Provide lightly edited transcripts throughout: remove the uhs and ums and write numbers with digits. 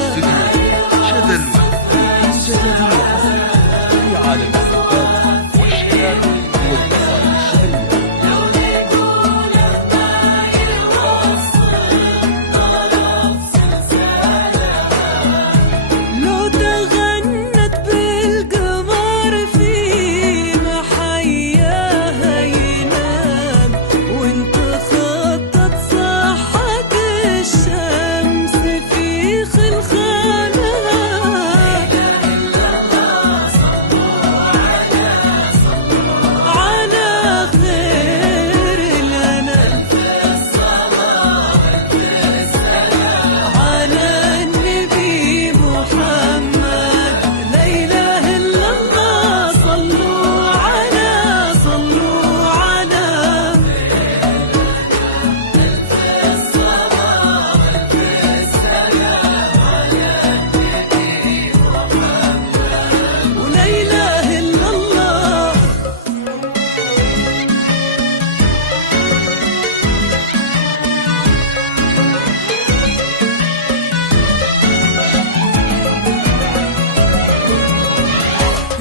استديو شذل جديد وحصري في عالم الزفات والشعر والقصائد الشعرية. لو تغنت بالقمر في محياها ينام، وانت خطت صحت الشمس في خلخالها. على خير الأنام، على النبي محمد، لا إله إلا الله. صلوا على ولا إله إلا الله.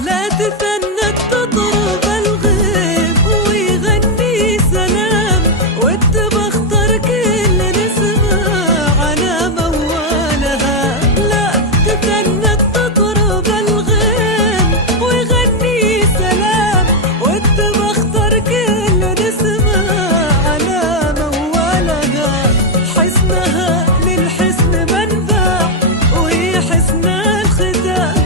لا تثنت تطرب الغيب ويغني سلام، والتبختر كل نسمة على موالها. لا تثنت تطرب الغيب ويغني سلام، والتبختر كل نسمة على موالها. حسنها للحسن منبع، وهي حسن الختام،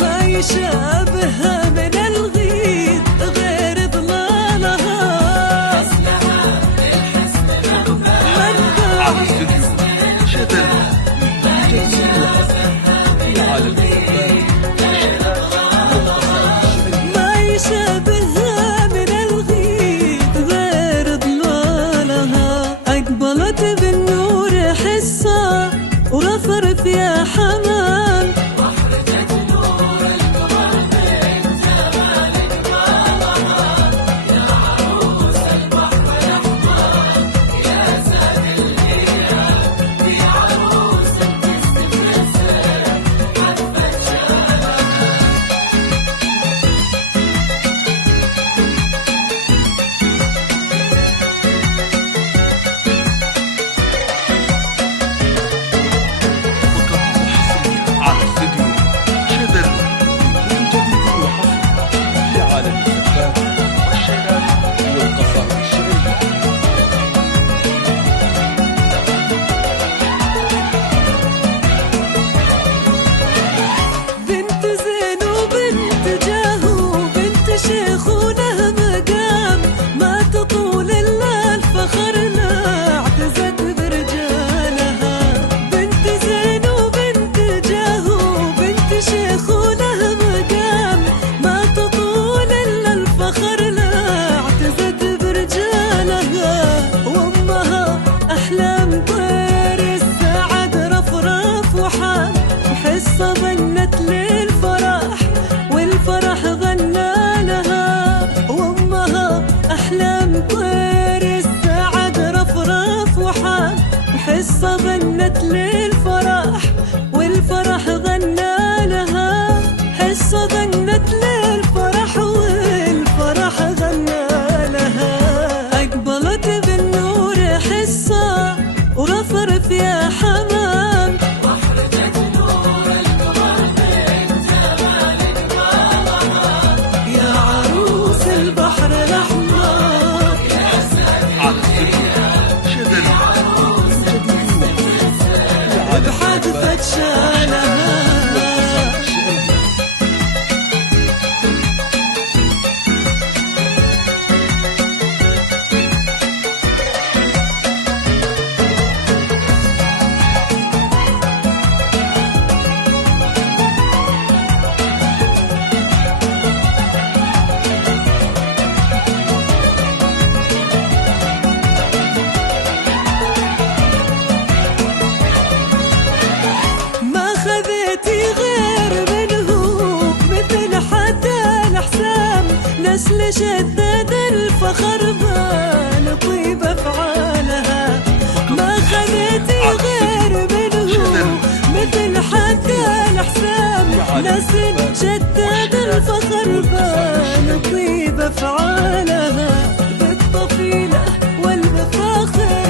ما يشابهها من الغيد غير ضلالها. منبع استديو شذل جديد وحصري في عالم الزفات والشعر والقصائد الشعرية. ما يشابهها من الغيد غير ضلالها. أقبلت بالنور حسها ورفرف يا حمام، على استديو شذل جديد وحصري في عالم الزفات والشعر والقصائد الشعرية. بنت زين وبنت جاهو، بنت شيخ وله مقام، ما تطول إلا الفخر لا اعتزت برجالها. بنت زين وبنت جاهو، بنت شيخ وله مقام، ما تطول إلا الفخر لا اعتزت برجالها. وأمها أحلام طير السعد رفرف وحام، وحصة غنت للفرح والفرح غنى لها. وأمها أحلام طير السعد رفرف وحام، وحصة غنت للفرح والفرح غنى لها. حصة غنت للفرح والفرح غنى لها. أقبلت بالنور حصة ورفرف يا حمام، يا عروس البحر الأحمر. على استديو شذل جديد وحصري في عالم بحدثة الزفات شالها. والقصائد الشعرية. ما خذيتي غير منه مثل حتى الحسام، نسل شدد الفخر بان طيب أفعالها. ما خذيتي غير منه مثل حتى حتى الأحسام، نسل شداد الفخر بان طيب أفعالها بالطفيلة والمفاخر.